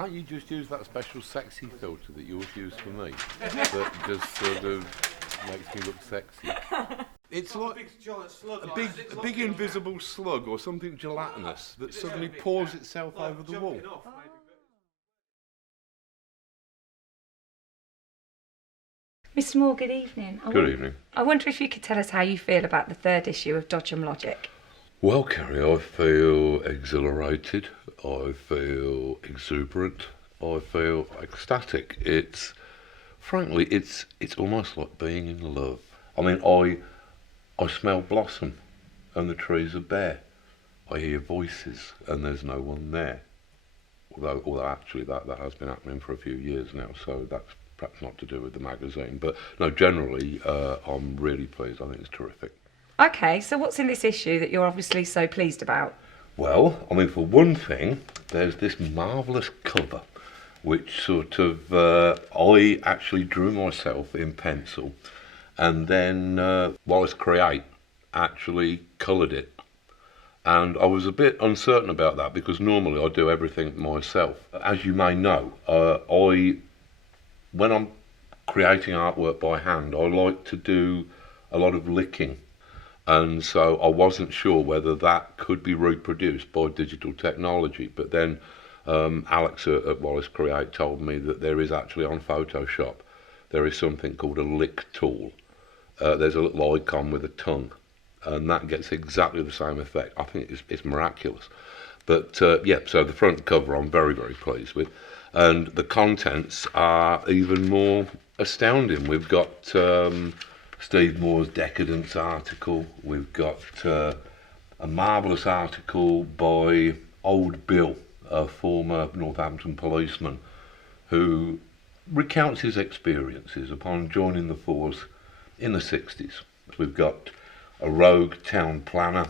Can't you just use that special sexy filter that you always use for me? That just sort of makes me look sexy. It's like a big invisible slug or something gelatinous that suddenly pours itself over the wall. Mr. Moore, good evening. Good evening. I wonder if you could tell us how you feel about the third issue of Dodgem Logic. Well, Carrie, I feel exhilarated, I feel exuberant, I feel ecstatic. Frankly, it's almost like being in love. I mean, I smell blossom and the trees are bare. I hear voices and there's no one there. Although actually that has been happening for a few years now, so that's perhaps not to do with the magazine. But no, generally, I'm really pleased. I think it's terrific. Okay, so what's in this issue that you're obviously so pleased about? Well, I mean, for one thing, there's this marvellous cover, which sort of, I actually drew myself in pencil, and then Wallace Create actually coloured it. And I was a bit uncertain about that, because normally I do everything myself. As you may know, when I'm creating artwork by hand, I like to do a lot of licking. And so I wasn't sure whether that could be reproduced by digital technology. But then Alex at Wallace Create told me that there is actually on Photoshop, there is something called a lick tool. There's a little icon with a tongue, and that gets exactly the same effect. I think it's miraculous. But yeah, so the front cover I'm very, very pleased with. And the contents are even more astounding. We've got Steve Moore's Decadence article. We've got a marvellous article by Old Bill, a former Northampton policeman, who recounts his experiences upon joining the force in the 60s. We've got a rogue town planner.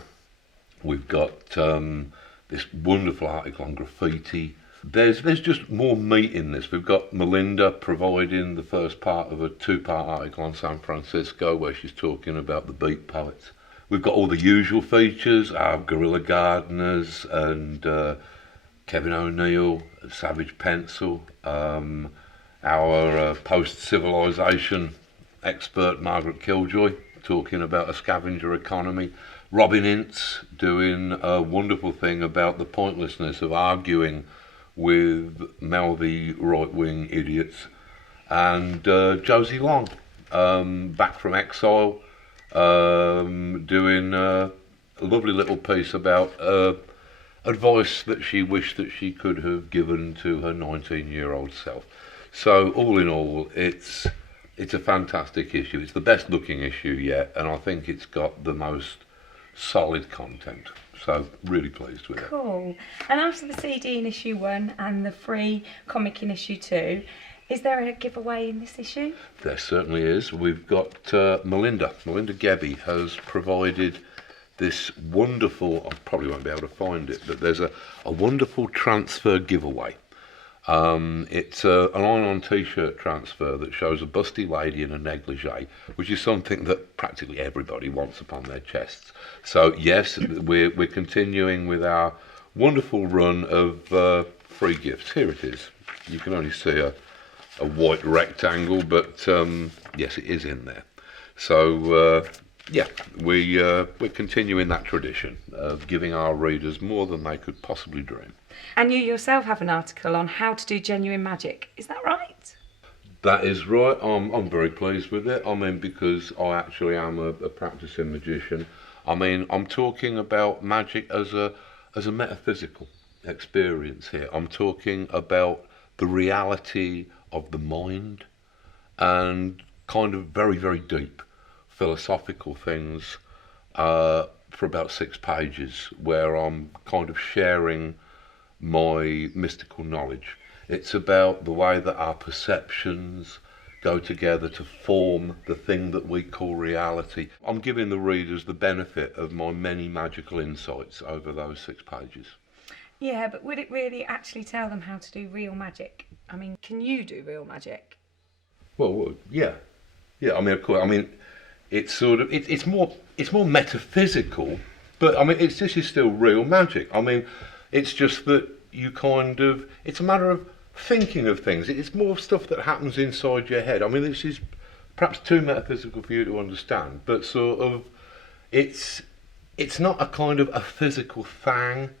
We've got this wonderful article on graffiti. There's just more meat in this. We've got Melinda providing the first part of a two-part article on San Francisco, where she's talking about the beat poets. We've got all the usual features, our guerrilla gardeners and Kevin O'Neill, Savage Pencil, our post-civilization expert Margaret Killjoy talking about a scavenger economy, Robin Ince doing a wonderful thing about the pointlessness of arguing with mouthy right-wing idiots, and Josie Long, back from exile, doing a lovely little piece about advice that she wished that she could have given to her 19-year-old self. So all in all, it's a fantastic issue. It's the best looking issue yet, and I think it's got the most solid content. So really pleased with it. Cool. And after the CD in issue 1 and the free comic in issue 2, is there a giveaway in this issue? There certainly is. We've got Melinda Gebby has provided this wonderful, I probably won't be able to find it, but there's a wonderful transfer giveaway. It's an iron-on t-shirt transfer that shows a busty lady in a negligee, which is something that practically everybody wants upon their chests. So yes, we're continuing with our wonderful run of free gifts. Here it is. You can only see a white rectangle, but yes, it is in there. So yeah, we're continuing that tradition of giving our readers more than they could possibly dream. And you yourself have an article on how to do genuine magic, is that right? That is right. I'm very pleased with it. I mean, because I actually am a practicing magician. I mean, I'm talking about magic as a metaphysical experience here. I'm talking about the reality of the mind and kind of very, very deep philosophical things for about 6 pages, where I'm kind of sharing my mystical knowledge. It's about the way that our perceptions go together to form the thing that we call reality. I'm giving the readers the benefit of my many magical insights over those 6 pages. Yeah, but would it really actually tell them how to do real magic? I mean, can you do real magic? Well, yeah. I mean, of course. I mean, it's sort of it's more metaphysical, but I mean, this is still real magic. I mean, it's just that you kind of, it's a matter of thinking of things. It's more stuff that happens inside your head. I mean, this is perhaps too metaphysical for you to understand, but sort of, it's not a kind of a physical thing,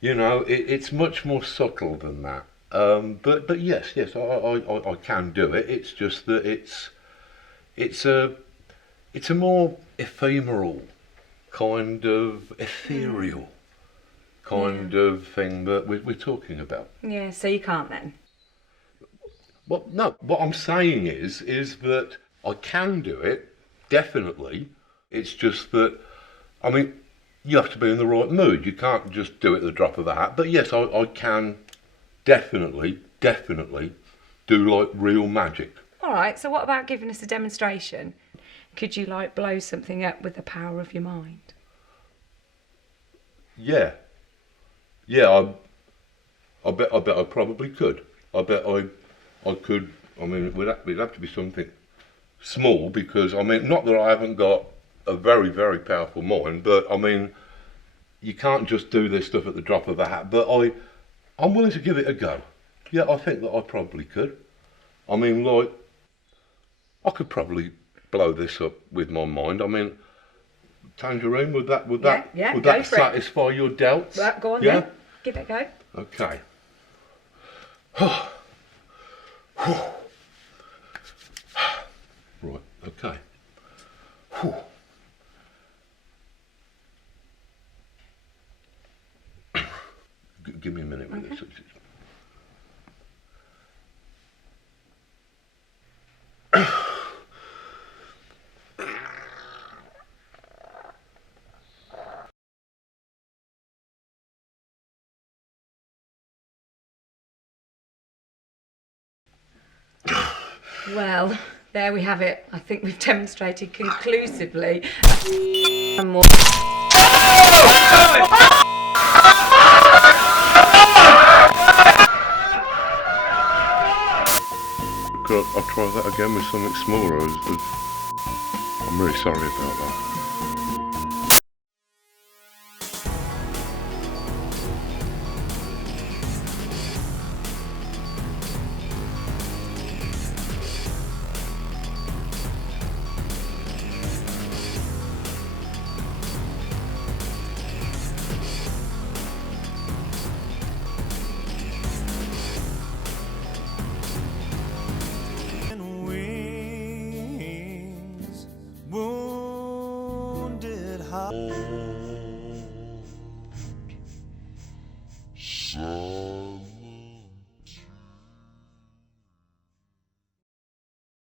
you know. It's much more subtle than that. But yes, I can do it. It's just that it's a more ephemeral, kind of ethereal kind of thing that we're talking about. Yeah, so you can't then. Well, no, what I'm saying is that I can do it, definitely. It's just that, I mean, you have to be in the right mood. You can't just do it at the drop of a hat. But yes, I can definitely do like real magic. All right, so what about giving us a demonstration? Could you like blow something up with the power of your mind? Yeah, I bet I probably could. I bet I could. I mean, it'd have to be something small, because I mean, not that I haven't got a very, very powerful mind, but I mean, you can't just do this stuff at the drop of a hat. But I'm willing to give it a go. Yeah, I think that I probably could. I mean, like, I could probably blow this up with my mind. I mean, Tangerine, would that satisfy your doubts? Right, go on yeah? then. Give it a go. Okay. Right, okay. Give me a minute with this. Well, there we have it. I think we've demonstrated conclusively. And more. I'll try that again with something smaller. I'm really sorry about that. Wings, wounded heart.